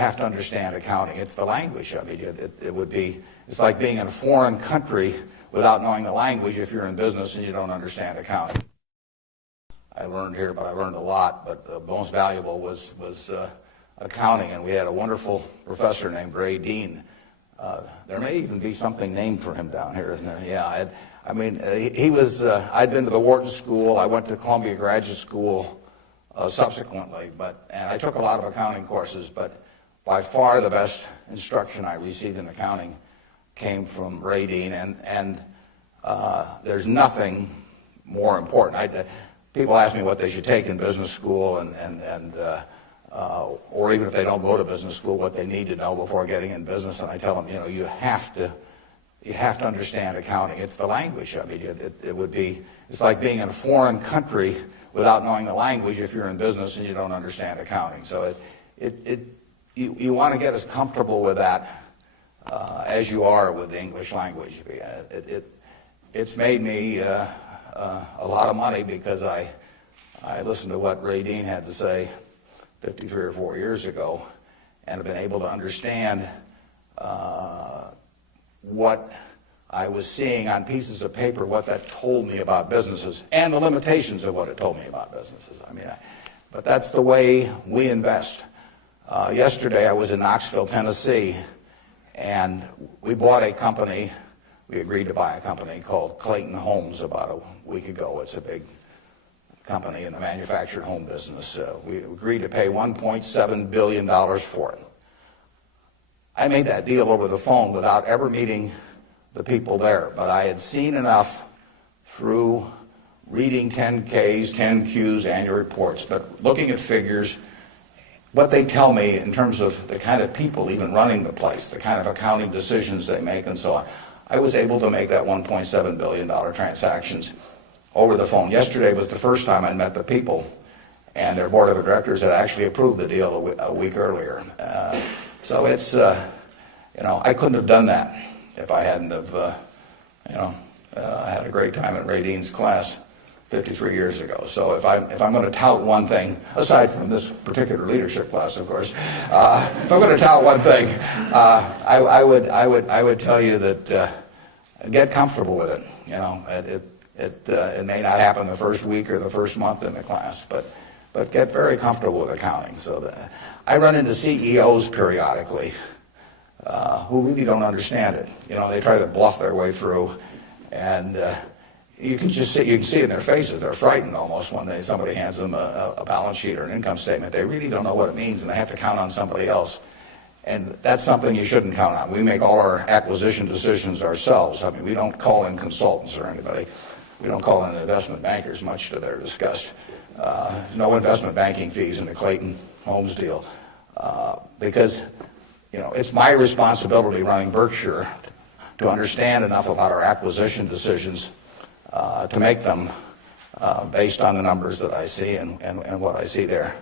have to understand accounting. It's the language. I mean, it's like being in a foreign country without knowing the language if you're in business and you don't understand accounting. I learned here, but I learned a lot, but the most valuable was accounting, and we had a wonderful professor named Ray Dean. There may even be something named for him down here, isn't there? Yeah, he was, I'd been to the Wharton School, I went to Columbia Graduate School subsequently, and I took a lot of accounting courses, but by far the best instruction I received in accounting came from Ray Dean, and there's nothing more important. People ask me what they should take in business school, or even if they don't go to business school, what they need to know before getting in business, and I tell them, you have to understand accounting. It's the language. I mean, it's like being in a foreign country without knowing the language if you're in business and you don't understand accounting. So you want to get as comfortable with that as you are with the English language. It's made me a lot of money because I listened to what Ray Dean had to say 53 or 4 years ago, and have been able to understand what I was seeing on pieces of paper, what that told me about businesses, and the limitations of what it told me about businesses. But that's the way we invest. Yesterday I was in Knoxville, Tennessee, and we bought a company. We agreed to buy a company called Clayton Homes about a week ago. It's a big company in the manufactured home business. We agreed to pay $1.7 billion for it. I made that deal over the phone without ever meeting the people there, but I had seen enough through reading 10Ks, 10Qs, annual reports, but looking at figures, what they tell me in terms of the kind of people even running the place, the kind of accounting decisions they make and so on. I was able to make that $1.7 billion transactions over the phone. Yesterday was the first time I met the people, and their board of directors had actually approved the deal a week earlier. So it's, I couldn't have done that if I hadn't have, had a great time at Ray Dean's class 53 years ago. So if I'm going to tout one thing, aside from this particular leadership class, of course, if I'm going to tout one thing, I would tell you that get comfortable with it. It may not happen the first week or the first month in the class, but get very comfortable with accounting. So I run into CEOs periodically who really don't understand it. They try to bluff their way through, and you can see in their faces, they're frightened almost when somebody hands them a balance sheet or an income statement. They really don't know what it means, and they have to count on somebody else. And that's something you shouldn't count on. We make all our acquisition decisions ourselves. We don't call in consultants or anybody. We don't call in investment bankers, much to their disgust. No investment banking fees in the Clayton Homes deal, because it's my responsibility running Berkshire to understand enough about our acquisition decisions to make them based on the numbers that I see and what I see there.